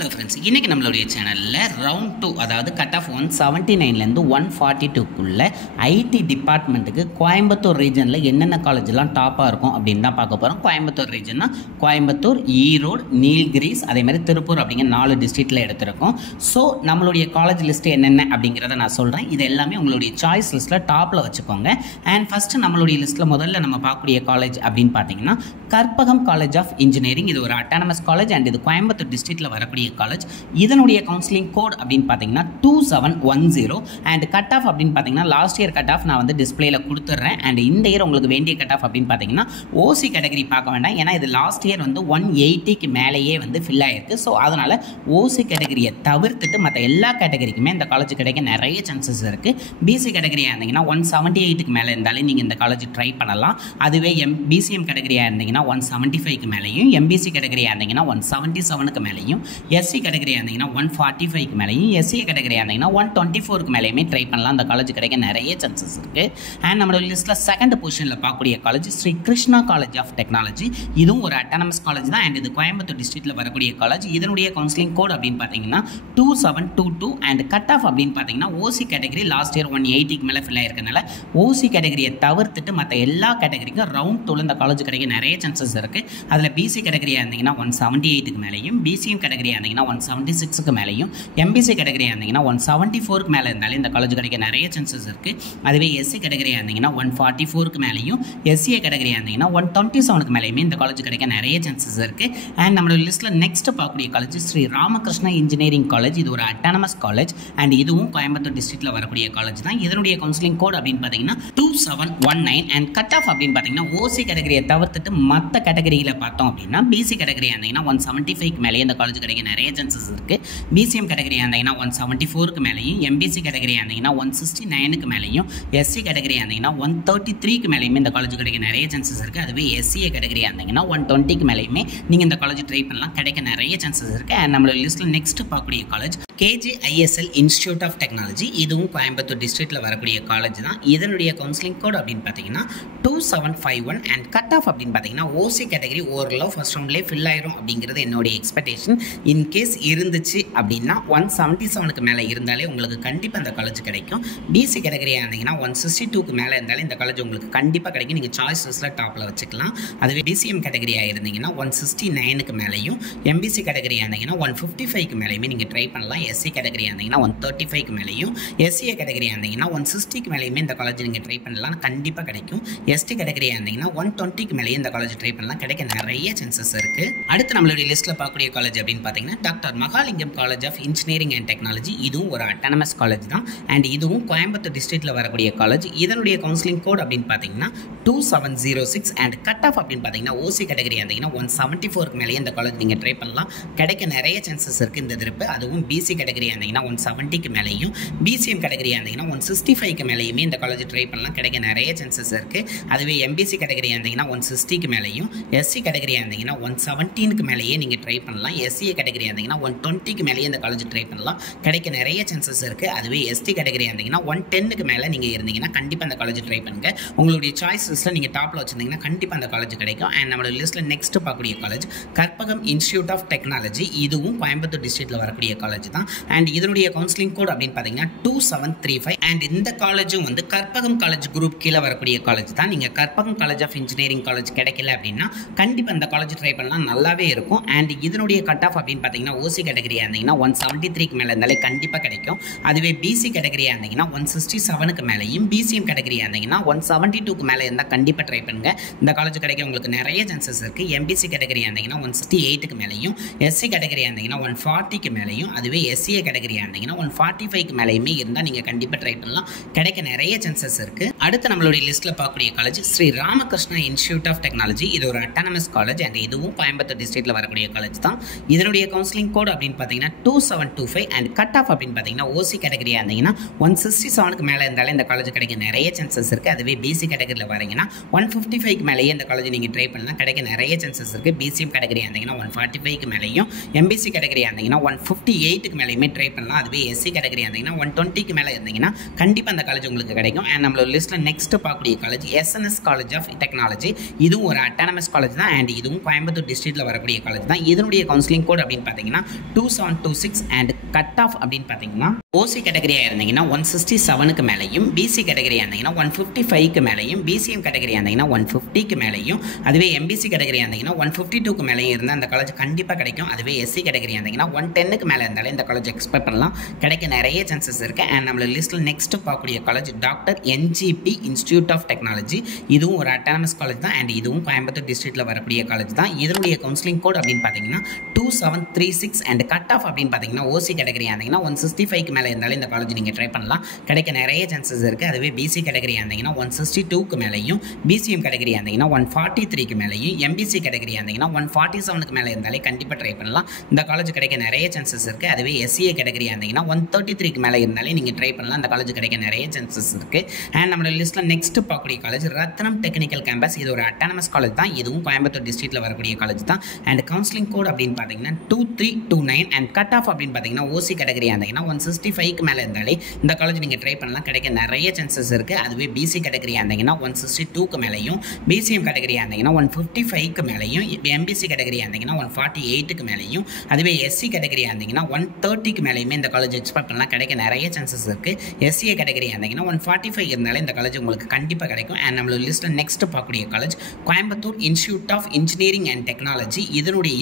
Hello friends, இன்றைக்கி நம்மளுடைய சேனலில் ரவுண்ட் 2 அதாவது கட் ஆஃப் 179லேருந்து 142க்குள்ளே ஐடி டிபார்ட்மெண்ட்டுக்கு கோயம்புத்தூர் ரீஜனில் என்னென்ன காலேஜெலாம் டாப்பாக இருக்கும் அப்படின்னு தான் பார்க்க போகிறோம். கோயம்புத்தூர் ரீஜன்னா கோயம்புத்தூர், ஈரோடு, நீல்கிரிஸ், அதேமாதிரி திருப்பூர் அப்படிங்கிற 4 டிஸ்ட்ரிக்டில் எடுத்திருக்கோம். ஸோ நம்மளுடைய காலேஜ் லிஸ்ட்டு என்னென்ன அப்படிங்கிறத நான் சொல்கிறேன். இது எல்லாமே உங்களுடைய சாய்ஸ் லிஸ்ட்டில் டாப்பில் வச்சுக்கோங்க. அண்ட் ஃபஸ்ட்டு நம்மளுடைய லிஸ்ட்டில் முதல்ல நம்ம பார்க்கக்கூடிய காலேஜ் அப்படின்னு பார்த்தீங்கன்னா கற்பகம் காலேஜ் ஆஃப் இன்ஜினியரிங். இது ஒரு அட்டானமஸ் காலேஜ் அண்ட் இது கோயம்புத்தூர் டிஸ்ட்ரிக்டில் வரக்கூடிய காலேஜ். இதனுடைய கவுன்சிலிங் கோட் அப்படின்னு பார்த்தீங்கன்னா 2710 அண்ட் கட் ஆஃப் அப்படின்னு பார்த்தீங்கன்னா லாஸ்ட் இயர் கட் ஆஃப் நான் வந்து டிஸ்பிளேல கொடுத்துட்றேன். அண்ட் இந்த இயர் உங்களுக்கு வேண்டிய கட் ஆஃப் அப்படின்னு பார்த்தீங்கன்னா ஓசி கேட்டகரி பார்க்க வேண்டாம், ஏன்னா இது லாஸ்ட் இயர் வந்து 180க்கு மேலேயே வந்து ஃபில் ஆயிருக்கு. ஸோ அதனால் ஓசி கேட்டகரியை தவிர்த்துட்டு மற்ற எல்லா கேட்டகரிக்குமே இந்த காலேஜ் கிடைக்க நிறைய சான்சஸ் இருக்குது. பிசி கேட்டகரியாக இருந்தீங்கன்னா 178க்கு மேலே இருந்தாலே நீங்கள் இந்த காலேஜ் ட்ரை பண்ணலாம். அதுவே பிசிஎம் கேட்டகரியாக இருந்தீங்கன்னா 175க்கு மேலேயும், எம்பிசி கேட்டகரியாக இருந்தீங்கன்னா 177க்கு மேலேயும், எஸ்சி கேட்டகரியாக இருந்தீங்கன்னா 145க்கு மேலேயும், எஸ்சி கேட்டகரியாக இருந்தீங்கன்னா 124க்கு மேலேயுமே ட்ரை பண்ணலாம். அந்த காலேஜ் கிடைக்க நிறைய சான்சஸ் இருக்குது. அண்ட் நம்மளோட லிஸ்ட்டில் செகண்ட் பொசிஷனில் பார்க்கக்கூடிய college Sri Krishna college of technology. இதுவும் ஒரு அட்டானமஸ் காலேஜ் தான் அண்ட் இது கோயம்புத்தூர் டிஸ்ட்ரிக்டில் வரக்கூடிய காலேஜ். இதனுடைய கவுன்சிலிங் கோட் அப்படின்னு பார்த்தீங்கன்னா 2722 அண்ட் கட் ஆஃப் அப்படின்னு பார்த்தீங்கன்னா ஓசி கேட்டகரி லாஸ்ட் இயர் 180க்கு மேலே ஃபில் ஆயிருக்கனால ஓசி கேட்டகரியை தவிர்த்துட்டு மற்ற எல்லா கேட்டகரிக்கும் ரவுண்ட் 2 இந்த காலேஜ் கிடைக்க நிறைய சான்சஸ் இருக்குது. அதில் பிசி கேட்டகரியாக இருந்தீங்கன்னா 178க்கு மேலேயும், பிசிஎம் கேட்டகரியாக இருந்தீங்கன்னா 176க்கு மேலேயும், எம்பிசி கேட்டகரியாக இருந்தீங்கன்னா 174க்கு மேலே இருந்தாலும் இந்த காலேஜ் கிடைக்க நிறைய சான்சஸ் இருக்குது. அதுவே எஸ்சி கேட்டகரியாக இருந்தீங்கன்னா 144க்கு மேலேயும், எஸ்சிஏ கேட்டகரியாக இருந்தீங்கன்னா 127க்கு மேலேயுமே இந்த காலேஜ் கிடைக்க நிறைய சான்சஸ் இருக்குது. அண்ட் நம்மளோட லிஸ்ட்டில் நெக்ஸ்ட் பார்க்கக்கூடிய college Sri Ramakrishna engineering college. இது ஒரு அட்டானமஸ் காலேஜ் அண்ட் இதுவும் கோயம்புத்தூர் டிஸ்ட்ரிக்டில் வரக்கூடிய காலேஜ் தான். இதனுடைய கவுன்சிலிங் கோட் அப்படின்னு பார்த்தீங்கன்னா 2719 அண்ட் கட் ஆஃப் அப்படின்னு பார்த்தீங்கன்னா ஓசி கேட்டகரியை தவிர்த்துட்டு மற்ற கேட்டகரியில் பார்த்தோம் அப்படின்னா பிசி கேட்டகரியாக இருந்தீங்கன்னா 175க்கு மேலேயே இந்த காலேஜ் கிடைக்க நிறைய சான்சஸ் இருக்குது. பிசிஎம் கேட்டகரியாக இருந்தீங்கன்னா 174க்கு மேலேயும், எம்பிசி கேட்டகரியாக இருந்தீங்கன்னா 169க்கு மேலேயும், எஸ்சி கேட்டகரியாக இருந்தீங்கன்னா 133க்கு மேலேயுமே இந்த காலேஜ் கிடைக்க நிறைய சான்சஸ் இருக்குது. அதுவே எஸ்சிஏ கேட்டகரியாக இருந்தீங்கன்னா 120க்கு மேலேயுமே நீங்கள் இந்த காலேஜ் ட்ரை பண்ணலாம், கிடைக்க நிறைய சான்சஸ் இருக்குது. அண்ட் நம்மளோட லிஸ்ட்டில் நெக்ஸ்ட் பார்க்கக்கூடிய college KJISL institute of technology. இதுவும் கோயம்புத்தூர் டிஸ்ட்ரிக்டில் வரக்கூடிய காலேஜ் தான். இதனுடைய கவுன்சிலிங் கோட் அப்படின்னு பார்த்தீங்கன்னா 2751 அண்ட் கட் ஆஃப் அப்படின்னு பார்த்தீங்கன்னா ஓசி கேட்டகரி ஓரளவு ஃபர்ஸ்ட் ரவுண்ட்லேயே ஃபில் ஆயிரும் அப்படிங்கிறது என்னுடைய எக்ஸ்பெக்டேஷன். இன்கேஸ் இருந்துச்சு அப்படின்னா 177க்கு மேலே இருந்தாலே உங்களுக்கு கண்டிப்பாக இந்த காலேஜ் கிடைக்கும். பிசி கேட்டகரியாக இருந்தீங்கன்னா 162க்கு மேலே இருந்தாலே இந்த காலேஜ் உங்களுக்கு கண்டிப்பாக கிடைக்கும். நீங்கள் சாய்ஸ் லிஸ்ட்டில் டாப்பில் வச்சுக்கலாம். அதுவே பிசிஎம் கேட்டகரியாக இருந்தீங்கன்னா 169க்கு மேலேயும், எம்பிசி கேட்டகரியாக இருந்தீங்கன்னா 155க்கு மேலேயுமே நீங்கள் ட்ரை பண்ணலாம். எஸ்சி கேட்டகரியாக இருந்தீங்கன்னா 135க்கு மேலேயும், எஸ்சிஏ கேட்டகரியாக இருந்தீங்கன்னா 160க்கு மேலேயுமே இந்த காலேஜ் நீங்கள் ட்ரை பண்ணலாம், கண்டிப்பாக கிடைக்கும். எஸ்டி கேட்டகரியாக இருந்தீங்கன்னா 120க்கு மேலேயே இந்த காலேஜ் ட்ரை பண்ணலாம், கிடைக்க நிறைய சான்சஸ் இருக்குது. அடுத்து நம்மளுடைய லிஸ்ட்டில் பார்க்கக்கூடிய காலேஜ் அப்படின்னு பார்த்தீங்கன்னா doctor Mahalingam college of engineering and technology. இதுவும் ஒரு அட்டானமஸ் காலேஜ் தான் அண்ட் இதுவும் கோயம்புத்தூர் டிஸ்ட்ரிக்டில் வரக்கூடிய காலேஜ். இதனுடைய கவுன்சிலிங் கோட் அப்படின்னு பார்த்தீங்கன்னா 2706 அண்ட் கட் ஆஃப் அப்படின்னு பார்த்தீங்கன்னா ஓசி கேட்டகரியாக இருந்தீங்கன்னா 174க்கு மேலேயே இந்த காலேஜ் நீங்கள் ட்ரை பண்ணலாம், கிடைக்க நிறைய சான்சஸ் இருக்குது இந்த திருப்பு. அதுவும் பிசி கேட்டகரியாக இருந்தீங்கன்னா 170க்கு மேலேயும், பிசிஎம் கேட்டகரியாக இருந்தீங்கன்னா 165க்கு மேலேயுமே இந்த காலேஜ் ட்ரை பண்ணலாம், கிடைக்க நிறைய சான்சஸ் இருக்குது. அதுவே எம்பிசி கேட்டகரியாக இருந்தீங்கன்னா 160க்கு மேலேயும், எஸ்சி கேட்டகரியாக இருந்தீங்கன்னா 117க்கு மேலேயே நீங்கள் ட்ரை பண்ணலாம், எஸ்சிஏ கேட்டகரியாக இருந்தீங்கன்னா 120க்கு மேலேயே இந்த காலேஜ் ட்ரை பண்ணலாம், கிடைக்க நிறைய சான்சஸ் இருக்குது. அதுவே எஸ்டி கேட்டகரியாக இருந்தீங்கன்னா 110க்கு மேலே நீங்கள் இருந்தீங்கன்னா கண்டிப்பாக அந்த காலேஜ் ட்ரை பண்ணுங்கள். உங்களுடைய சாய்ஸ் லிஸ்ட்டில் நீங்கள் டாப்பில் வச்சுருந்தீங்கன்னா கண்டிப்பாக அந்த காலேஜ் கிடைக்கும். அண்ட் நம்மளோட லிஸ்ட்டில் நெக்ஸ்ட் பார்க்கக்கூடிய college Karpagam institute of technology. இதுவும் கோயம்புத்தூர் டிஸ்ட்ரிக்டில் வரக்கூடிய காலேஜ் தான் அண்ட் இதனுடைய கவுன்சிலிங் கோட் அப்படின்னு பார்த்தீங்கன்னா 2735 அண்ட் இந்த காலேஜும் வந்து கற்பகம் காலேஜ் குரூப் கீழே வரக்கூடிய காலேஜ் தான். நீங்கள் Karpagam college of engineering college கிடைக்கல அப்படின்னா கண்டிப்பாக இந்த காலேஜ் ட்ரை பண்ணலாம், நல்லாவே இருக்கும். அண்ட் இதனுடைய கட் ஆஃப் அப்படின்னு பார்த்தீங்கன்னா ஓசி கேட்டகரியாக இருந்தீங்கன்னா 173க்கு மேலே இருந்தாலே கண்டிப்பாக கிடைக்கும். அதுவே பிசி கேட்டகரியாக இருந்தீங்கன்னா 167க்கு மேலேயும், பிசிஎம் கேட்டகரியாக இருந்தீங்கன்னா 172க்கு மேலே இருந்தால் கண்டிப்பாக ட்ரை பண்ணுங்கள், இந்த காலேஜ் கிடைக்க உங்களுக்கு நிறைய சான்சஸ் இருக்குது. எம்பிசி கேட்டகரியாக இருந்தீங்கன்னா 168க்கு மேலேயும், எஸ்சி கேட்டகரியாக இருந்தீங்கன்னா 140க்கு மேலேயும், அதுவே எஸ்சிஏ கேட்டகரியாக இருந்தீங்கன்னா 145க்கு மேலேயுமே இருந்தால் நீங்கள் கண்டிப்பாக ட்ரை பண்ணலாம், கிடைக்க நிறைய சான்சஸ் இருக்குது. அடுத்து நம்மளுடைய லிஸ்ட்டில் பார்க்கக்கூடிய college Sri Ramakrishna institute of technology. இது ஒரு அட்டானமஸ் காலேஜ் அண்ட் இதுவும் கோயம்புத்தூர் டிஸ்ட்ரிக்டில் வரக்கூடிய காலேஜ் தான். இதனுடைய கவுன்சிலிங் கோட் அப்படின்னு பார்த்தீங்கன்னா 2725 அண்ட் கட் ஆஃப் அப்படின்னு பார்த்தீங்கன்னா ஓசி கேட்டகரியாக இருந்தீங்கன்னா 167க்கு மேலே இருந்தாலே இந்த காலேஜ் கிடைக்க நிறைய சான்சஸ் இருக்குது. அதுவே பிசி கேட்டகரியில் வரீங்கன்னா 155க்கு மேலேயே இந்த காலேஜ் நீங்கள் ட்ரை பண்ணலாம், கிடைக்க நிறைய சான்சஸ் இருக்குது. பிசிஎம் கேட்டகரியாக இருந்தீங்கன்னா 145க்கு மேலேயும், எம்பிசி கேட்டகரியாக இருந்தீங்கன்னா 158க்கு மேலேயுமே ட்ரை பண்ணலாம். அதுவே எஸ்சி கேட்டகரியாக இருந்தீங்கன்னா 120க்கு மேலே இருந்தீங்கன்னா கண்டிப்பாக அந்த காலேஜ் உங்களுக்கு கிடைக்கும். அண்ட் நம்மளோட லிஸ்ட்டில் நெக்ஸ்ட் பார்க்கக்கூடிய college SNS college of technology. இதுவும் ஒரு அட்டானமஸ் காலேஜ் தான் அண்ட் இதுவும் கோயம்புத்தூர் டிஸ்ட்ரிக்டில் வரக்கூடிய காலேஜ் தான். இதனுடைய கவுன்சிலிங் கோட் அப்படின்னு பார்த்தீங்கன்னா 2726 அண்ட் கட் ஆஃப் அப்படின்னு பார்த்தீங்கன்னா ஓசி கேட்டகரியாக இருந்தீங்கன்னா 167க்கு மேலேயும், பிசி கேட்டகரியாக இருந்தீங்கன்னா 155க்கு மேலேயும், பிசிஎம் கேட்டகரியாக இருந்தீங்கன்னா 150க்கு மேலேயும், அதுவே எம்பிசி கேட்டகரியாக இருந்தீங்கன்னா 152க்கு மேலேயும் இருந்தால் அந்த காலேஜ் கண்டிப்பாக கிடைக்கும். அதுவே எஸ்சி கேட்டகரியாக இருந்தீங்கன்னா 110க்கு மேலே இருந்தாலே இந்த காலேஜ் எக்ஸ்பெக்ட் பண்ணலாம், கிடைக்க நிறைய சான்சஸ் இருக்குது. அண்ட் நம்மளோட லிஸ்ட்டில் நெக்ஸ்ட் பார்க்கக்கூடிய college doctor NGP institute of technology. இதுவும் ஒரு அட்டானமஸ் காலேஜ் தான் அண்ட் இதுவும் கோயம்புத்தூர் டிஸ்ட்ரிக்ட்டில் வரக்கூடிய காலேஜ் தான். இதனுடைய கவுன்சிலிங் கோட் அப்படின்னு பார்த்தீங்கன்னா 2736 அண்ட் கட் ஆஃப் அப்படின்னு பார்த்தீங்கன்னா ஓசி கேட்டகரியாக இருந்தீங்கன்னா 165க்கு மேலே இருந்தாலும் இந்த காலேஜ் நீங்கள் ட்ரை பண்ணலாம், கிடைக்க நிறைய சான்சஸ் இருக்குது. அதுவே பிசி கேட்டகரியாக இருந்தீங்கன்னா 162க்கு மேலேயும், பிசிஎம் கேட்டகரியாக இருந்தீங்கன்னா 143க்கு மேலேயும், எம்பிசி கேட்டகரியாக இருந்தீங்கன்னா 147க்கு மேலே இருந்தாலே கண்டிப்பாக ட்ரை பண்ணலாம், இந்த காலேஜ் கிடைக்க நிறைய சான்சஸ் இருக்குது. அதுவே எஸ்சிஏ கேட்டகரியாக இருந்தீங்கன்னா 133க்கு மேலே இருந்தாலே நீங்கள் ட்ரை பண்ணலாம், இந்த காலேஜ் கிடைக்க நிறைய சான்சஸ் இருக்குது. அண்ட் நம்மளோட லிஸ்ட்டில் நெக்ஸ்ட் பார்க்கக்கூடிய காலேஜ் ரத்னம் டெக்னிக்கல் கேம்பஸ். இது ஒரு அட்டானமஸ் காலேஜ் தான், இதுவும் கோயம்புத்தூர் டிஸ்ட்ரிக்ட்டில் வரக்கூடிய காலேஜ் தான். அண்ட் கவுன்சிலிங் கோட் அப்படின்னு பார்த்தீங்கன்னா 2329 அண்ட் கட் ஆஃப் அப்படின்னு பார்த்தீங்கன்னா ஓசி கேட்டகரியாக இருந்தீங்கன்னா 165க்கு மேலே இருந்தாலே இந்த காலேஜ் நீங்கள் ட்ரை பண்ணலாம், கிடைக்க நிறைய சான்சஸ் இருக்குது. அதுவே பிசி கேட்டகரியாக இருந்தீங்கன்னா 162க்கு மேலேயும், பிசிஎம் கேட்டகரியாக இருந்தீங்கன்னா 155க்கு மேலேயும், எம்பிசி கேட்டகரியாக இருந்தீங்கன்னா 148க்கு மேலேயும், அதுவே எஸ்சி கேட்டகரியாக இருந்தீங்கன்னா 130க்கு மேலேயுமே இந்த காலேஜ் எக்ஸ்பெக்ட் பண்ணலாம், கிடைக்க நிறைய சான்சஸ் இருக்குது. எஸ்சிஏ கேட்டகரியாக இருந்தீங்கன்னா 145 இருந்தாலே இந்த காலேஜ் உங்களுக்கு கண்டிப்பாக கிடைக்கும். அண்ட் நம்மளோட லிஸ்ட்டில் நெக்ஸ்ட் பார்க்கக்கூடிய college Coimbatore institute of engineering and technology.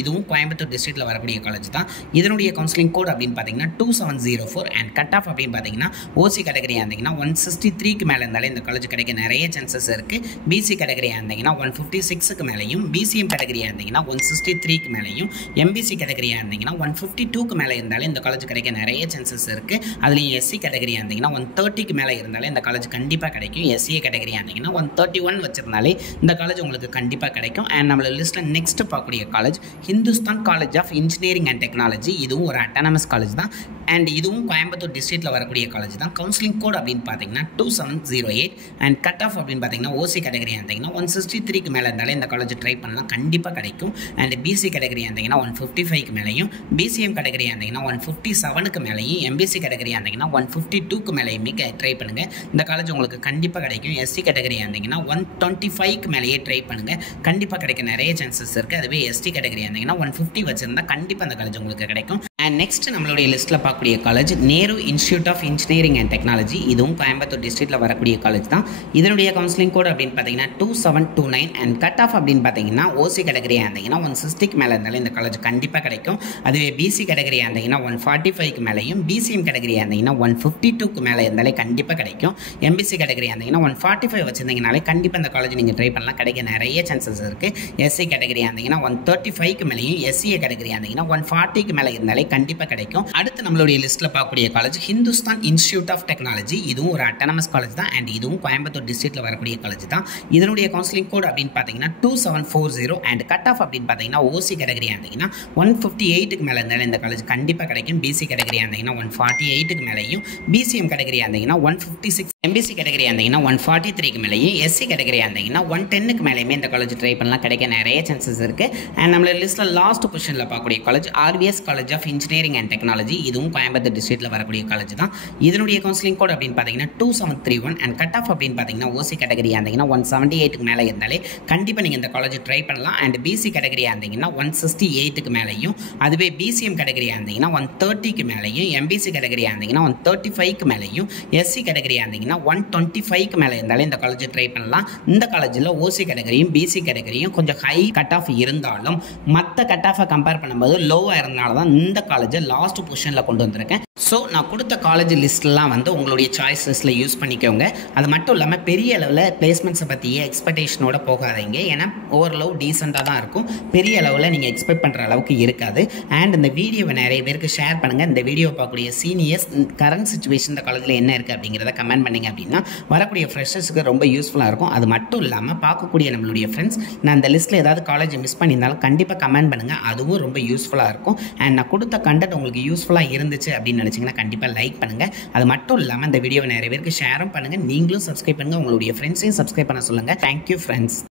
இதுவும் கோயம்புத்தூர் டிஸ்ட்ரிக்ட்டில் வரக்கூடிய காலேஜ் தான். இதனுடைய கவுன்சிலிங் கோட் அப்படின்னு பார்த்தீங்கன்னா 2704 அண்ட் கட் ஆஃப் அப்படின்னு பார்த்தீங்கன்னா ஓசி கேட்டகரியாக இருந்தீங்கன்னா 163க்கு மேலே இருந்தாலே இந்த காலேஜ் கிடைக்க நிறைய சான்சஸ் இருக்குது. பிசி கேட்டகரியாக இருந்தீங்கன்னா 156க்கு மேலேயும், பிசிஎம் கேட்டகரியாக இருந்தீங்கன்னா 163க்கு மேலேயும், எம்பிசி கேட்டகரியாக இருந்தீங்கன்னா 152க்கு மேலே இருந்தாலே இந்த காலேஜ் கிடைக்க நிறைய சான்சஸ் இருக்குது. அதுலேயும் எஸ்சி கேட்டகரியாக இருந்தீங்கன்னா 130க்கு மேலே இருந்தாலே இந்த காலேஜ் கண்டிப்பாக கிடைக்கும். எஸ்சிஏ கேட்டகரியாக இருந்தீங்கன்னா 131 வச்சிருந்தாலே இந்த காலேஜ் உங்களுக்கு கண்டிப்பாக கிடைக்கும். அண்ட் நம்மளோட லிஸ்ட்டில் நெக்ஸ்ட் பார்க்கக்கூடிய college Hindusthan college of engineering and technology. இதுவும் ஒரு அட்டானமஸ் காலேஜ் தான் அண்ட் இதுவும் கோயம்புத்தூர் டிஸ்ட்ரிக்ட்டில் வரக்கூடிய காலேஜ் தான். கவுன்சிலிங் கோட் அப்படின்னு பார்த்தீங்கன்னா 2708 அண்ட் கட் ஆஃப் அப்படின்னு பார்த்தீங்கன்னா ஓசி கேட்டகரியாக இருந்தீங்கன்னா 163க்கு மேலே இருந்தாலே இந்த காலேஜ் ட்ரை பண்ணலாம், கண்டிப்பாக கிடைக்கும். அண்ட் பிசி கேட்டகரியாக இருந்தீங்கன்னா 155க்கு மேலேயும், பிசிஎம் கேட்டகரியாக இருந்தீங்கன்னா 157க்கு மேலேயும், எம்பிசி கேட்டகரியாக இருந்தீங்கன்னா 152க்கு மேலேயுமே ட்ரை பண்ணுங்கள், இந்த காலேஜ் உங்களுக்கு கண்டிப்பாக கிடைக்கும். எஸ்சி கேட்டகரியாக இருந்தீங்கன்னா 125க்கு மேலேயே ட்ரை பண்ணுங்கள், கண்டிப்பாக கிடைக்க நிறைய சான்சஸ் இருக்குது. அதுவே எஸ்டி கேட்டகரியாக இருந்தீங்கன்னா 150 வச்சிருந்தா கண்டிப்பாக அந்த காலேஜ் உங்களுக்கு கிடைக்கும். அண்ட் நெக்ஸ்ட் நம்மளுடைய லிஸ்ட்டில் பார்க்கக்கூடிய college Nehru institute of engineering and technology. இதுவும் கோயம்புத்தூர் டிஸ்ட்ரிக்ட்டில் வரக்கூடிய காலேஜ் தான். இதனுடைய கவுன்சிலிங் கோட் அப்படின்னு பார்த்தீங்கன்னா 2729 அண்ட் கட் ஆஃப் அப்படின்னு பார்த்தீங்கன்னா ஓசி கேட்டகரியாக இருந்தீங்கன்னா 160க்கு மேலே இருந்தாலும் இந்த காலேஜ் கண்டிப்பாக கிடைக்கும். அதுவே பிசி கேட்டகரியாக இருந்தீங்கன்னா 145க்கு மேலேயும், பிசிஎம் கேட்டகரியாக இருந்தீங்கன்னா 152க்கு மேலே இருந்தாலே கண்டிப்பாக கிடைக்கும். எம்பிசி கேட்டகரியாக இருந்தீங்கன்னா 145 வச்சிருந்தீங்கனாலே கண்டிப்பாக இந்த காலேஜ் நீங்கள் ட்ரை பண்ணலாம், கிடைக்க நிறைய சான்சஸ் இருக்குது. எஸ்சி கேட்டகரியாக இருந்தீங்கன்னா 135க்கு மேலேயும், எஸ்சிஏ கேட்டகரியாக இருந்தீங்கன்னா 140க்கு மேலே இருந்தாலே கண்டிப்பாக கிடைக்கும். அடுத்து நம்மளுடைய லிஸ்ட்டில் பார்க்கக்கூடிய college Hindusthan institute of technology. இதுவும் ஒரு அட்டானமஸ் காலேஜ் தான் அண்ட் இதுவும் கோயம்புத்தூர் டிஸ்ட்ரிக்ட்டில் வரக்கூடிய காலேஜ் தான். இதனுடைய கவுன்சிலிங் கோட் அப்படின்னு பார்த்தீங்கன்னா 2740 அண்ட் கட் ஆஃப் அப்படின்னு பார்த்தீங்கன்னா ஓசி கேட்டகரியாக இருந்தீங்கன்னா 158க்கு மேலே இருந்தாலும் இந்த காலேஜ் கண்டிப்பாக கிடைக்கும். பிசி கேட்டகரியாக இருந்தீங்கன்னா 148க்கு மேலேயும், பிசிஎம் கேட்டகரியாக இருந்தீங்கன்னா 156, எம்பிசி கேட்டகரியாக இருந்தீங்கன்னா 143க்கு மேலேயும், எஸ்சி கேட்டகரியாக இருந்தீங்கன்னா 110க்கு மேலேயுமே இந்த காலேஜ் ட்ரை பண்ணலாம், கிடைக்க நிறைய சான்சஸ் இருக்குது. அண்ட் நம்மளோட லிஸ்ட்டில் லாஸ்ட் பொசிஷனில் பார்க்கக்கூடிய college RVS college of engineering and technology. இதுவும் கோயம்புத்தூர் டிஸ்ட்ரிக்ட்டில் வரக்கூடிய காலேஜ் தான். இதனுடைய கவுன்சிலிங் கோட் அப்படின்னு பார்த்தீங்கன்னா 2731 அண்ட் கட் ஆஃப் அப்படின்னு பார்த்தீங்கன்னா ஓசி கேட்டகரியாக இருந்தீங்கன்னா 178க்கு மேலே இருந்தாலே கண்டிப்பாக நீங்கள் இந்த காலேஜ் ட்ரை பண்ணலாம். அண்ட் பிசி கேட்டகரியாக இருந்தீங்கன்னா 168க்கு மேலேயும், அதுவே பிசிஎம் கேட்டகரியாக இருந்தீங்கன்னா 130க்கு மேலேயும், எம்பிசி கேட்டகரியாக இருந்தீங்கன்னா 135க்கு மேலேயும், எஸ்சி கேட்டகரியாக இருந்தீங்கன்னா 125க்கு மேலே இருந்தாலே இந்த காலேஜ் ட்ரை பண்ணலாம். இந்த காலேஜில் ஓசி கேட்டகரியும் பிசி கேட்டகரியும் கொஞ்சம் ஹை கட் ஆஃப் இருந்தாலும் மற்ற கட் ஆஃபை கம்பேர் பண்ணும்போது லோவாக இருந்தனால தான் இந்த காலேஜை லாஸ்ட் பொசிஷனில் கொண்டு வந்திருக்கேன். ஸோ நான் கொடுத்த காலேஜ் லிஸ்ட்லாம் வந்து உங்களுடைய சாய்ஸ் லிஸ்ட்டில் யூஸ் பண்ணிக்கோங்க. அது மட்டும் இல்லாமல் பெரிய அளவில் பிளேஸ்மெண்ட்ஸை பற்றியே எக்ஸ்பெக்டேஷனோட போகாதீங்க, ஏன்னா ஓரளவு டீசெண்டாக தான் இருக்கும், பெரிய அளவில் நீங்கள் எக்ஸ்பெக்ட் பண்ணுற அளவுக்கு இருக்காது. அண்ட் இந்த வீடியோவை நிறைய பேருக்கு ஷேர் பண்ணுங்கள். இந்த வீடியோ பார்க்கக்கூடிய சீனியர்ஸ் கரண்ட் சுச்சுவேஷன் இந்த காலேஜில் என்ன இருக்குது அப்படிங்கிறத கமெண்ட் பண்ணிங்க அப்படின்னா வரக்கூடிய ஃப்ரெஷர்ஸுக்கு ரொம்ப யூஸ்ஃபுல்லாக இருக்கும். அது மட்டும் இல்லாமல் பார்க்கக்கூடிய நம்மளுடைய ஃப்ரெண்ட்ஸ் நான் இந்த லிஸ்ட்டில் ஏதாவது காலேஜ் மிஸ் பண்ணியிருந்தாலும் கண்டிப்பாக கமெண்ட் பண்ணுங்கள், அதுவும் ரொம்ப யூஸ்ஃபுல்லாக இருக்கும். அண்ட் நான் கொடுத்த கண்டென்ட் உங்களுக்கு யூஸ்ஃபுல்லாக இருந்துச்சு அப்படின்னு நினச்சிங்கன்னா கண்டிப்பாக லைக் பண்ணுங்கள். அது மட்டும் இல்லாமல் இந்த வீடியோவை நிறைய பேருக்கு ஷேரும் பண்ணுங்கள். நீங்களும் சப்ஸ்கிரைப் பண்ணுங்கள், உங்களுடைய ஃப்ரெண்ட்ஸையும் சப்ஸ்கிரைப் பண்ண சொல்லுங்கள். Thank you friends.